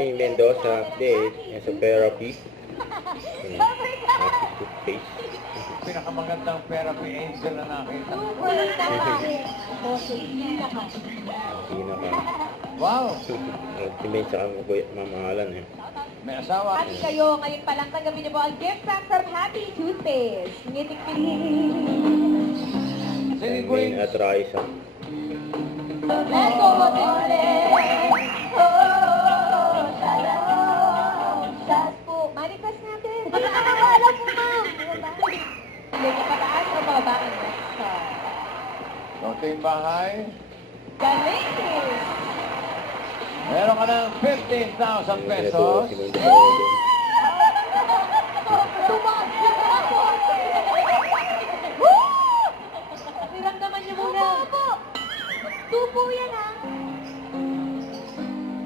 May Mendoza update as a therapy. Happy toothpaste. Pinakamagandang therapy angel na nakita. Pinaka. Wow! Ultimate sa mamahalan eh. May asawa. Happy kayo. Ngayon pa lang tanggapin niyo po ang gift pack from Happy Toothpaste. Ngitik-piling. Singing Main Queens. at Raisa. Let's go, Motele! Oh, Sas po. Manifest natin. Nakakawala po, ma'am. Hindi, pataas o bababa ang next star. Konting bahay. Galing! Meron ka ng 15,000 pesos. Niramdaman niyo muna. Tupo yan, ha?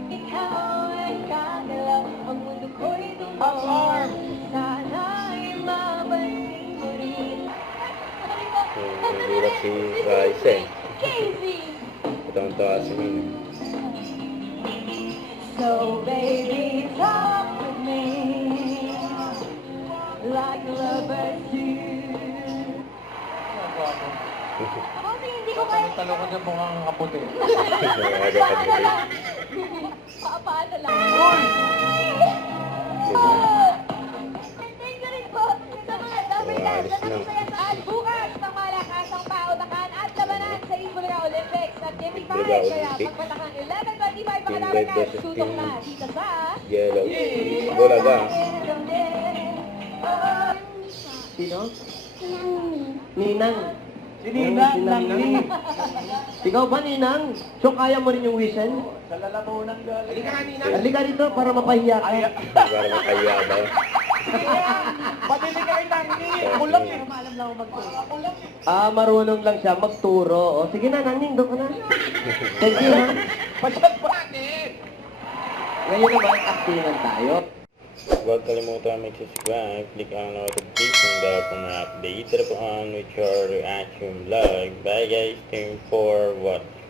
Ikaw ay kagalaw, ang mundo ko'y Up arm! sana'y mabansin mo rin. Hirap si Raisa eh. Casey! Ito ang taas yun. So baby, talk with me like lovers do. Ako kasi hindi ko kaya. Talo ko sa mukhang kaputi. Aga ka buli. Paano lang? Thank you rin po sa mga damerlan na nagsaya sa at bukas ng malakasang paunakan at labanan sa Ibulaga Olympics at 25. Kaya pagpatakang 11:25 mga damerlan, tutok na dito sa Yellow. Bulaga. Sino? Ninang. Si Ninang, Ninang. Ikaw ba, Ninang? So, kaya mo rin yung whistle? Sa lalamunan galing. Halika dito para mapahiya ka. Para makaya ba? Padili ka rin nang kulang eh. Marunong lang siya magturo. O, sige na, Nangning, doon ka na. Thank you, ha? Pasyat bakit? Ngayon naman, actingan tayo. Huwag kalimutan mag-subscribe, click ang notification bell for my update. Tara po on with your reaction vlog. Bye guys, thank you for watching.